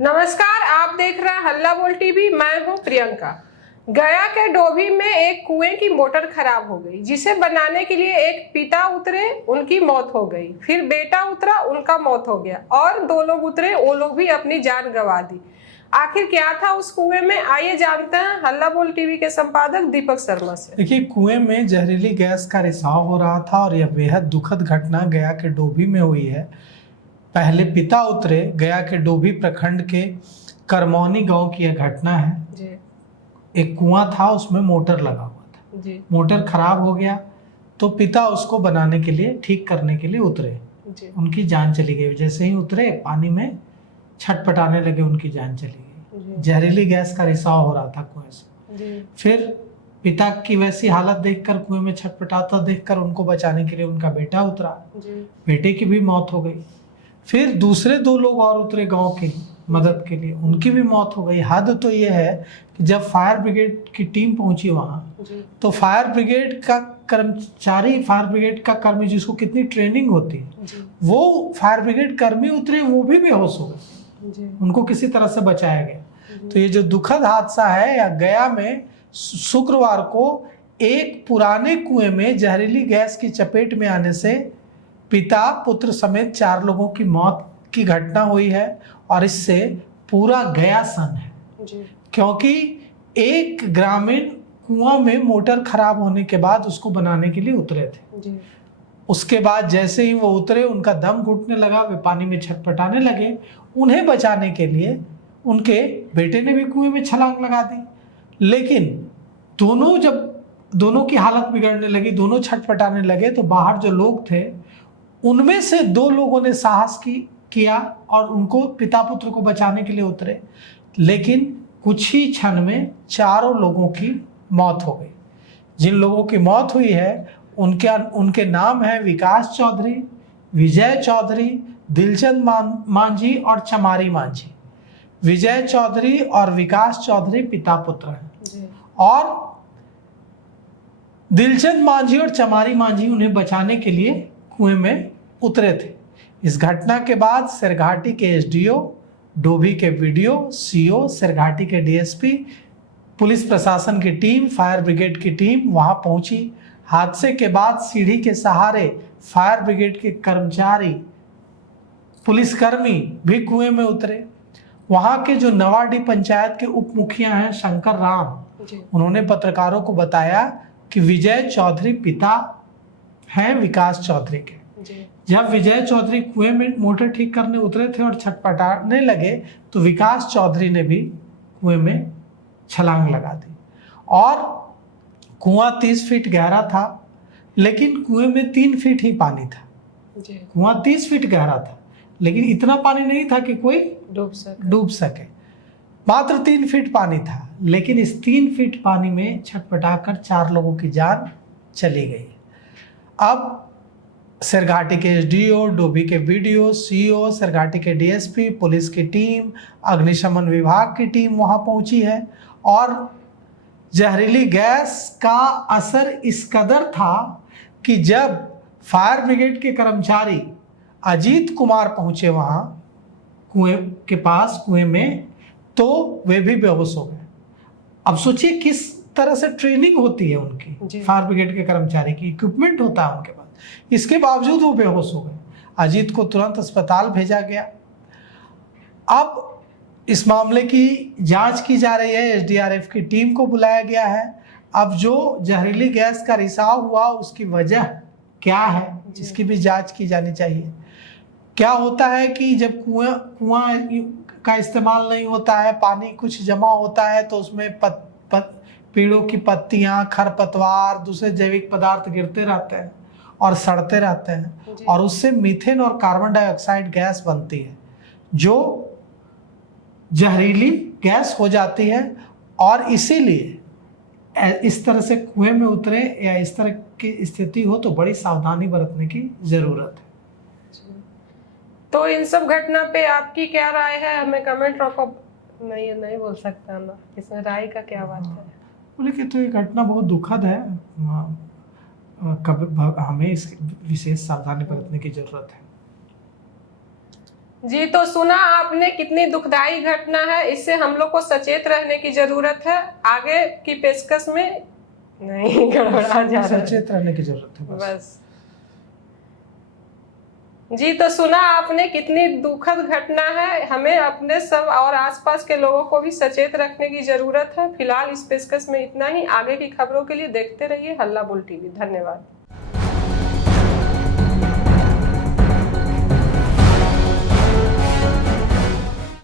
नमस्कार, आप देख रहे हैं हल्ला बोल टीवी। मैं हूं प्रियंका। गया के डोभी में एक कुएं की मोटर खराब हो गई, जिसे बनाने के लिए एक पिता उतरे, उनकी मौत हो गई। फिर बेटा उतरा, उनका मौत हो गया, और 2 लोग उतरे, वो लोग भी अपनी जान गंवा दी। आखिर क्या था उस कुएं में, आइए जानते हैं हल्ला बोल टीवी के संपादक दीपक शर्मा से। देखिए, कुएं में जहरीली गैस का रिसाव हो रहा था और यह बेहद दुखद घटना गया के डोभी में हुई है। पहले पिता उतरे। गया के डोभी प्रखंड के करमौनी गांव की यह घटना है जी। एक कुआं था, उसमें मोटर लगा हुआ था जी। मोटर खराब हो गया तो पिता उसको बनाने के लिए, ठीक करने के लिए उतरे। जी। उनकी जान चली गई। जैसे ही उतरे, पानी में छटपटाने लगे, उनकी जान चली गई। जहरीली गैस का रिसाव हो रहा था कुएं से। जी। फिर पिता की वैसी हालत देखकर, कुएं में छटपटाता देखकर, उनको बचाने के लिए उनका बेटा उतरा। बेटे की भी मौत हो गई। फिर दूसरे 2 लोग और उतरे गांव के मदद के लिए, उनकी भी मौत हो गई। हद तो ये है कि जब फायर ब्रिगेड की टीम पहुंची वहां, तो फायर ब्रिगेड का कर्मी जिसको कितनी ट्रेनिंग होती है, वो फायर ब्रिगेड कर्मी उतरे, वो भी बेहोश हो गए। उनको किसी तरह से बचाया गया। तो ये जो दुखद हादसा है, या गया में शुक्रवार को एक पुराने कुएं में जहरीली गैस की चपेट में आने से पिता पुत्र समेत 4 लोगों की मौत की घटना हुई है। और इससे पूरा गया सन्न है, क्योंकि एक ग्रामीण कुआं में मोटर खराब होने के बाद उसको बनाने के लिए उतरे थे। उसके बाद जैसे ही वो उतरे, उनका दम घुटने लगा, वे पानी में छटपटाने लगे। उन्हें बचाने के लिए उनके बेटे ने भी कुएं में छलांग लगा दी। लेकिन दोनों की हालत बिगड़ने लगी, दोनों छटपटाने लगे, तो बाहर जो लोग थे उनमें से 2 लोगों ने साहस किया और उनको, पिता पुत्र को बचाने के लिए उतरे। लेकिन कुछ ही क्षण में 4 लोगों की मौत हो गई। जिन लोगों की मौत हुई है उनके नाम है विकास चौधरी, विजय चौधरी, दिलचंद मांझी और चमारी मांझी। विजय चौधरी और विकास चौधरी पिता पुत्र हैं, और दिलचंद मांझी और चमारी मांझी उन्हें बचाने के लिए कुएं में उतरे थे। इस घटना के बाद सिरघाटी के एसडीओ, डोभी के बीडीओ, सीओ, सिरघाटी के डीएसपी, पुलिस प्रशासन की टीम, फायर ब्रिगेड की टीम वहां पहुंची। हादसे के बाद सीढ़ी के सहारे फायर ब्रिगेड के कर्मचारी, पुलिसकर्मी भी कुएं में उतरे। वहां के जो नवाडी पंचायत के उप मुखिया हैं शंकर राम, उन्होंने पत्रकारों को बताया कि विजय चौधरी पिता हैं विकास चौधरी के। जब विजय चौधरी कुएं में मोटर ठीक करने उतरे थे और छटपटाने लगे, तो विकास चौधरी ने भी कुएं में छलांग लगा दी। और कुआं 30 फीट गहरा था, लेकिन कुएं में 3 फीट ही पानी था। कुआं 30 फीट गहरा था, लेकिन इतना पानी नहीं था कि कोई डूब सके। मात्र 3 फीट पानी था, लेकिन इस 3 फीट पानी में छटपटाकर 4 लोगों की जान चली गई। अब सिरघाटी के एसडीओ, डोभी के बीडीओ, सीओ, सिरघाटी के डीएसपी, पुलिस की टीम, अग्निशमन विभाग की टीम वहां पहुंची है। और जहरीली गैस का असर इस कदर था कि जब फायर ब्रिगेड के कर्मचारी अजीत कुमार पहुंचे वहां कुएं के पास, कुएं में, तो वे भी बेहोश हो गए। अब सोचिए किस तरह से ट्रेनिंग होती है उनकी, फायर ब्रिगेड के कर्मचारी की, इक्विपमेंट होता है उनके पास, इसके बावजूद वो बेहोश हो गए। अजीत को तुरंत अस्पताल भेजा गया। अब इस मामले की जांच की जा रही है, एसडीआरएफ की टीम को बुलाया गया है। अब जो जहरीली गैस का रिसाव हुआ, उसकी वजह क्या है, इसकी भी जांच की जानी चाहिए। क्या होता है कि जब कुआं का इस्तेमाल नहीं होता है, पानी कुछ जमा होता है, तो उसमें पेड़ों की पत्तियां, खरपतवार, दूसरे जैविक पदार्थ गिरते रहते हैं और सड़ते रहते हैं, और उससे मीथेन और कार्बन डाइऑक्साइड गैस बनती है, जो जहरीली गैस हो जाती है। और इसीलिए इस तरह से कुएं में उतरे या इस तरह की स्थिति हो तो बड़ी सावधानी बरतने की जरूरत है। तो इन सब घटना पे आपकी क्या राय है, हमें कमेंट रखो। नहीं बोल सकता ना, इसमें राय का क्या बात है। बोले कि तो ये घटना बहुत दुखद है, हमें इस विशेष सावधानी बरतने की जरूरत है। जी, तो सुना आपने कितनी दुखदाई घटना है, इससे हम लोग को सचेत रहने की जरूरत है। आगे की पेशकश में नहीं गड़बड़ा जा रहा है, सचेत रहने की जरूरत है बस। जी, तो सुना आपने कितनी दुखद घटना है, हमें अपने सब और आसपास के लोगों को भी सचेत रखने की जरूरत है। फिलहाल इस पेशकश में इतना ही। आगे की खबरों के लिए देखते रहिए हल्ला बोल टीवी। धन्यवाद।